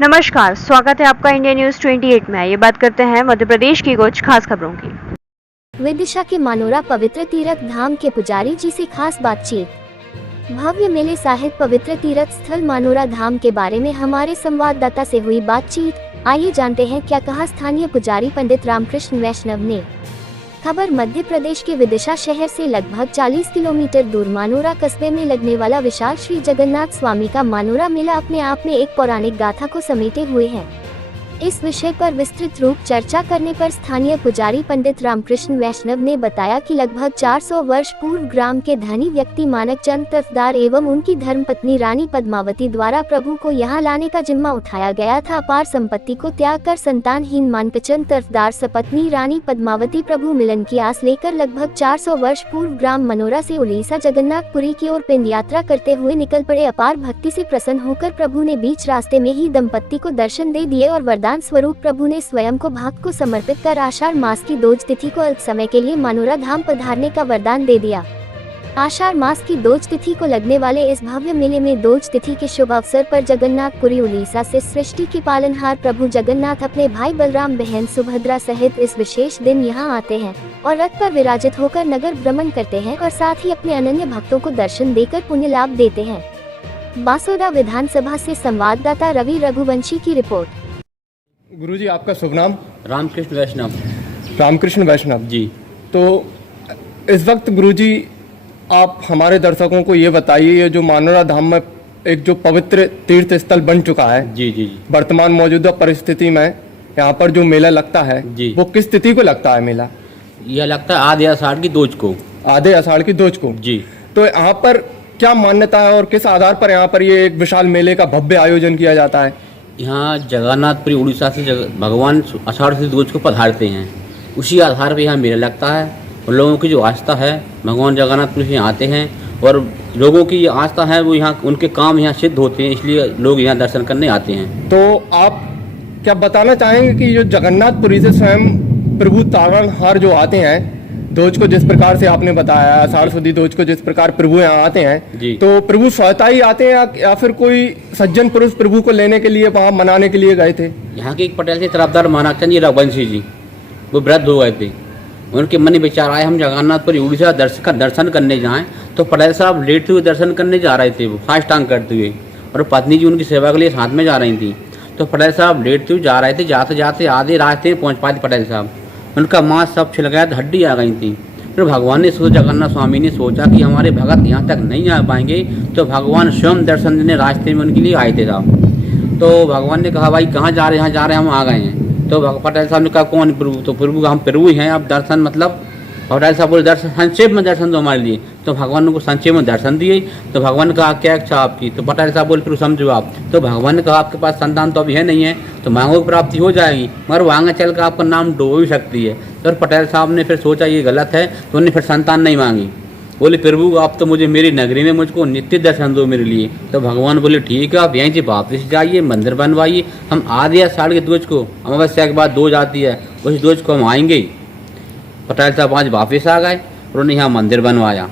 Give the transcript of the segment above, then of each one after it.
नमस्कार, स्वागत है आपका इंडिया न्यूज 28 में। ये बात करते हैं मध्य प्रदेश की कुछ खास खबरों की। विदिशा के मानोरा पवित्र तीर्थ धाम के पुजारी जी से खास बातचीत। भव्य मेले साहिब पवित्र तीर्थ स्थल मानोरा धाम के बारे में हमारे संवाददाता से हुई बातचीत। आइए जानते हैं क्या कहा स्थानीय पुजारी पंडित रामकृष्ण वैष्णव ने। खबर मध्य प्रदेश के विदिशा शहर से लगभग 40 किलोमीटर दूर मानोरा कस्बे में लगने वाला विशाल श्री जगन्नाथ स्वामी का मानोरा मेला अपने आप में एक पौराणिक गाथा को समेटे हुए है। इस विषय पर विस्तृत रूप चर्चा करने पर स्थानीय पुजारी पंडित रामकृष्ण वैष्णव ने बताया कि लगभग 400 वर्ष पूर्व ग्राम के धनी व्यक्ति मानकचंद तरफदार एवं उनकी धर्मपत्नी रानी पद्मावती द्वारा प्रभु को यहां लाने का जिम्मा उठाया गया था। अपार संपत्ति को त्याग कर संतानहीन मानकचंद तरफदार सपत्नी रानी पद्मावती प्रभु मिलन की आस लेकर लगभग 400 वर्ष पूर्व ग्राम मनोरा से उड़ीसा जगन्नाथपुरी की ओर पिंड यात्रा करते हुए निकल पड़े। अपार भक्ति से प्रसन्न होकर प्रभु ने बीच रास्ते में ही दंपत्ति को दर्शन दे दिए और वरदान स्वरूप प्रभु ने स्वयं को भक्त को समर्पित कर आषाढ़ मास की दोज तिथि को अल्प समय के लिए मानोरा धाम पधारने का वरदान दे दिया। आषाढ़ मास की दोज तिथि को लगने वाले इस भव्य मेले में दोज तिथि के शुभ अवसर पर जगन्नाथपुरी उड़ीसा से सृष्टि के पालनहार प्रभु जगन्नाथ अपने भाई बलराम बहन सुभद्रा सहित इस विशेष दिन यहां आते हैं और रथ पर विराजित होकर नगर भ्रमण करते हैं और साथ ही अपने अनन्य भक्तों को दर्शन देकर पुण्य लाभ देते हैं। बासोदा विधानसभा से संवाददाता रवि रघुवंशी की रिपोर्ट। गुरुजी, आपका शुभ नाम? रामकृष्ण वैष्णव। रामकृष्ण वैष्णव जी। तो इस वक्त गुरुजी आप हमारे दर्शकों को ये बताइए, ये जो मानोरा धाम में एक जो पवित्र तीर्थ स्थल बन चुका है, जी जी जी, वर्तमान मौजूदा परिस्थिति में यहाँ पर जो मेला लगता है जी, वो किस तिथि को लगता है मेला? यह लगता है आधे आषाढ़ की दोज को। आधे आषाढ़ की दोज को जी। तो यहाँ पर क्या मान्यता है और किस आधार पर यहाँ पर ये एक विशाल मेले का भव्य आयोजन किया जाता है? यहाँ जगन्नाथपुरी उड़ीसा से भगवान आषाढ़ से दोज को पधारते हैं, उसी आधार पर यहाँ मेला लगता है। और लोगों की जो आस्था है, भगवान जगन्नाथपुरी से आते हैं और लोगों की आस्था है वो यहाँ उनके काम यहाँ सिद्ध होते हैं, इसलिए लोग यहाँ दर्शन करने आते हैं। तो आप क्या बताना चाहेंगे कि जो जगन्नाथपुरी से स्वयं प्रभु तारणहार जो आते हैं दोज को, जिस प्रकार से आपने बताया आषाढ़ सुदी दोज को जिस प्रकार प्रभु यहाँ आते हैं, तो प्रभु स्वतः ही आते हैं या फिर कोई सज्जन पुरुष प्रभु को लेने के लिए वहाँ मनाने के लिए गए थे? यहाँ के एक पटेल से तरफदार मानकचंद जी रघुवंशी जी वो वृद्ध हो गए थे। उनके मन में विचार आए हम जगन्नाथपुरी उड़ीसा दर्शन करने जाएं, तो पटेल साहब लेटते हुए दर्शन करने जा रहे थे, वो फास्ट टांग करते हुए, और पत्नी जी उनकी सेवा के लिए साथ में जा रही थी। तो पटेल साहब लेटते हुए जा रहे थे, जाते जाते आधे रास्ते पहुँच पाए थे पटेल साहब, उनका मांस सब छिल गया, हड्डी आ गई थी। फिर भगवान ने सोचा, जगन्नाथ स्वामी ने सोचा कि हमारे भगत यहाँ तक नहीं आ पाएंगे, तो भगवान स्वयं दर्शन देने रास्ते में उनके लिए आए थे साहब। तो भगवान ने कहा भाई कहाँ जा रहे हैं? यहाँ जा रहे हैं, हम आ गए हैं। तो पटेल साहब ने कहा कौन प्रभु? तो प्रभु हम प्रभु ही हैं, आप दर्शन मतलब पटेल साहब बोले दर्शन संक्षेप में दर्शन दो हमारे लिए। तो भगवान ने को संक्षेप में दर्शन दिए। तो भगवान ने कहा क्या इच्छा आपकी? तो पटेल साहब बोले प्रभु समझो आप। तो भगवान ने कहा आपके पास संतान तो अभी है नहीं है, तो मांगो की प्राप्ति हो जाएगी, मगर वो आगे चल कर आपका नाम डूब भी सकती है। तो पटेल साहब ने फिर सोचा ये गलत है, तो उन्होंने फिर संतान नहीं मांगी। बोले प्रभु आप तो मुझे मेरी नगरी में मुझको नित्य दर्शन दो मेरे लिए। तो भगवान बोले ठीक है, आप यहीं से वापस जाइए, मंदिर बनवाइए, हम आधे आषाढ़ के दोज को, अमावस्या के बाद दोज आती है, उस दोज को हम आएंगे। पटेल साहब आज वापस आ गए, उन्होंने यहाँ मंदिर बनवाया।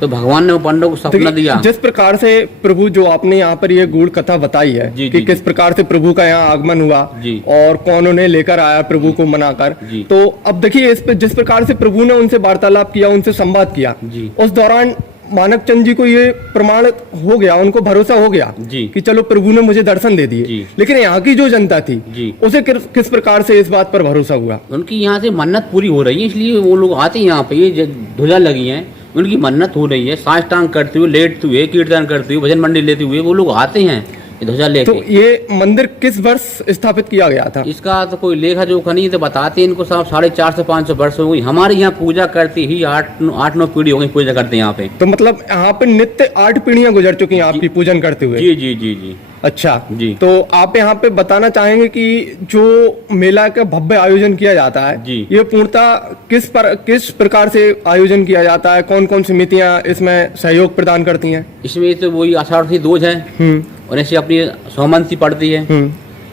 तो भगवान ने पंडों को सपना दिया। जिस प्रकार से प्रभु जो आपने यहाँ पर ये गूढ़ कथा बताई है कि किस प्रकार से प्रभु का यहाँ आगमन हुआ और कौन उन्हें लेकर आया प्रभु को मनाकर, तो अब देखिए इस पे जिस प्रकार से प्रभु ने उनसे वार्तालाप किया, उनसे संवाद किया, उस दौरान मानकचंद जी को ये प्रमाण हो गया, उनको भरोसा हो गया कि चलो प्रभु ने मुझे दर्शन दे दिए। लेकिन यहाँ की जो जनता थी उसे किस प्रकार से इस बात पर भरोसा हुआ? उनकी यहाँ से मन्नत पूरी हो रही है, इसलिए वो लोग आते हैं यहाँ पे। ये ध्वजा लगी है, उनकी मन्नत हो रही है, साष्टांग करते हुए, लेटते हुए, कीर्तन करते हुए, भजन मंडली लेते हुए वो लोग आते हैं ध्वजा लेके। तो ये मंदिर किस वर्ष स्थापित किया गया था? इसका तो कोई लेखा जोखा नहीं, तो बताते हैं इनको साहब 450 से 500 वर्ष हो गई। हमारे यहाँ पूजा करती ही 8-9 पीढ़ी हो गई पूजा करते हैं यहाँ पे। तो मतलब यहाँ पे नित्य 8 पीढ़ियां गुजर चुकी हैं आपकी पूजन करते हुए? जी जी जी जी। अच्छा जी। तो आप यहाँ पे बताना चाहेंगे कि जो मेला का भव्य आयोजन किया जाता है जी, ये पूर्णतः किस प्रकार से आयोजन किया जाता है? कौन कौन समितियाँ इसमें सहयोग प्रदान करती हैं? इसमें तो वही आषाढ़ की दोज है और ऐसे अपनी सौमंती पड़ती है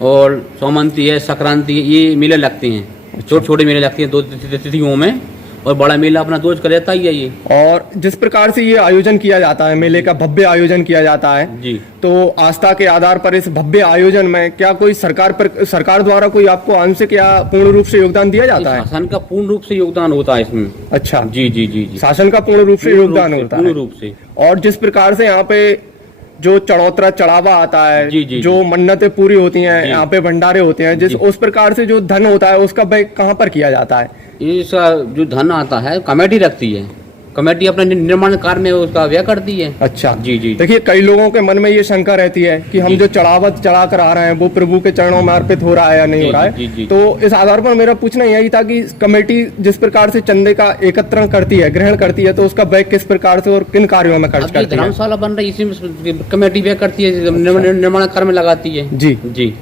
और सौमंती है, संक्रांति है, ये मेले लगते हैं, छोटे छोटे मेले लगते हैं 2 तिथियों में। और बड़ा मेला अपना रोज का रहता ही है ये। और जिस प्रकार से ये आयोजन किया जाता है, मेले का भव्य आयोजन किया जाता है जी, तो आस्था के आधार पर इस भव्य आयोजन में क्या कोई सरकार द्वारा कोई आपको आंशिक या पूर्ण रूप से योगदान दिया जाता है? शासन का पूर्ण रूप से योगदान होता है इसमें। अच्छा, जी जी जी जी, शासन का पूर्ण रूप से योगदान होता है, पूर्ण रूप से। और जिस प्रकार से यहाँ पे जो चढ़ोतरा चढ़ावा आता है, जी, जी, जो मन्नतें पूरी होती हैं, यहाँ पे भंडारे होते हैं, जिस जी। उस प्रकार से जो धन होता है उसका व्यय कहाँ पर किया जाता है? इसका जो धन आता है कमेटी रखती है, कमेटी अपने निर्माण कार्य में उसका व्यय करती है। अच्छा जी जी, देखिए, कई लोगों के मन में ये शंका रहती है कि हम जो चढ़ावा चढ़ा कर आ रहे हैं वो प्रभु के चरणों में अर्पित हो रहा है या नहीं हो रहा है। जी, जी, जी। तो इस आधार पर मेरा पूछना यही था कि कमेटी जिस प्रकार से चंदे का एकत्रण करती है, ग्रहण करती है, तो उसका व्यय किस प्रकार से और किन कार्यों में खर्च करती है? धर्मशाला बन रही इसी में कमेटी व्यय करती है, निर्माण कार्य में लगाती है। जी जी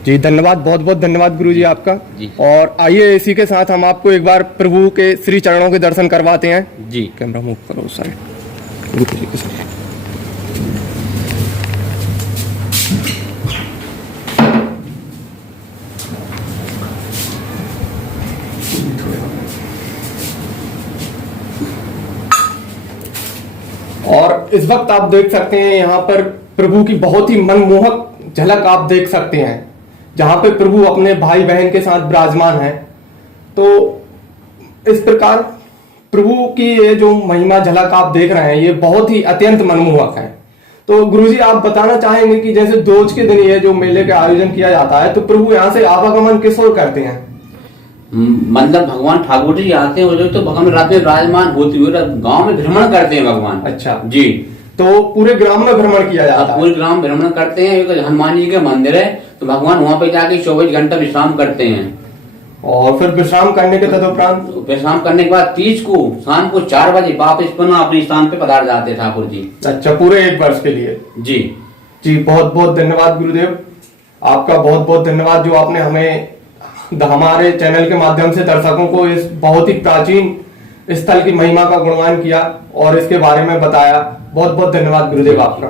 जी, धन्यवाद, बहुत बहुत धन्यवाद गुरुजी आपका। जी। और आइए इसी के साथ हम आपको एक बार प्रभु के श्री चरणों के दर्शन करवाते हैं। जी, कैमरा मूव करो साइड। गुरुजी के साथ। और इस वक्त आप देख सकते हैं यहाँ पर प्रभु की बहुत ही मनमोहक झलक आप देख सकते हैं, जहां पे प्रभु अपने भाई बहन के साथ विराजमान है। तो इस प्रकार प्रभु की ये जो महिमा झलक आप देख रहे हैं ये बहुत ही अत्यंत मनमोहक है। तो गुरुजी आप बताना चाहेंगे कि जैसे दोज के दिन ये जो मेले का आयोजन किया जाता है तो प्रभु यहाँ से आवागमन किस ओर करते हैं? मंदिर भगवान ठाकुर जी आते हैं, तो भगवान रात में विराजमान होते हुए गाँव में भ्रमण करते हैं भगवान। अच्छा जी, तो पूरे ग्राम में भ्रमण किया जाता है? पूरे ग्राम भ्रमण करते हैं। एक हनुमान जी का मंदिर है तो भगवान वहाँ पे जाके 24 घंटा विश्राम करते हैं। और फिर विश्राम करने के तदुपरांत विश्राम करने के बाद 30 को शाम को 4 बजे वापस पुनः अपने स्थान पे पधार जाते हैं ठाकुर जी। अच्छा, पूरे एक वर्ष के लिए? जी जी, बहुत बहुत धन्यवाद गुरुदेव, आपका बहुत बहुत धन्यवाद जो आपने हमें हमारे चैनल के माध्यम से दर्शकों को इस बहुत ही प्राचीन स्थल की महिमा का गुणगान किया और इसके बारे में बताया। बहुत बहुत धन्यवाद गुरुदेव आपका।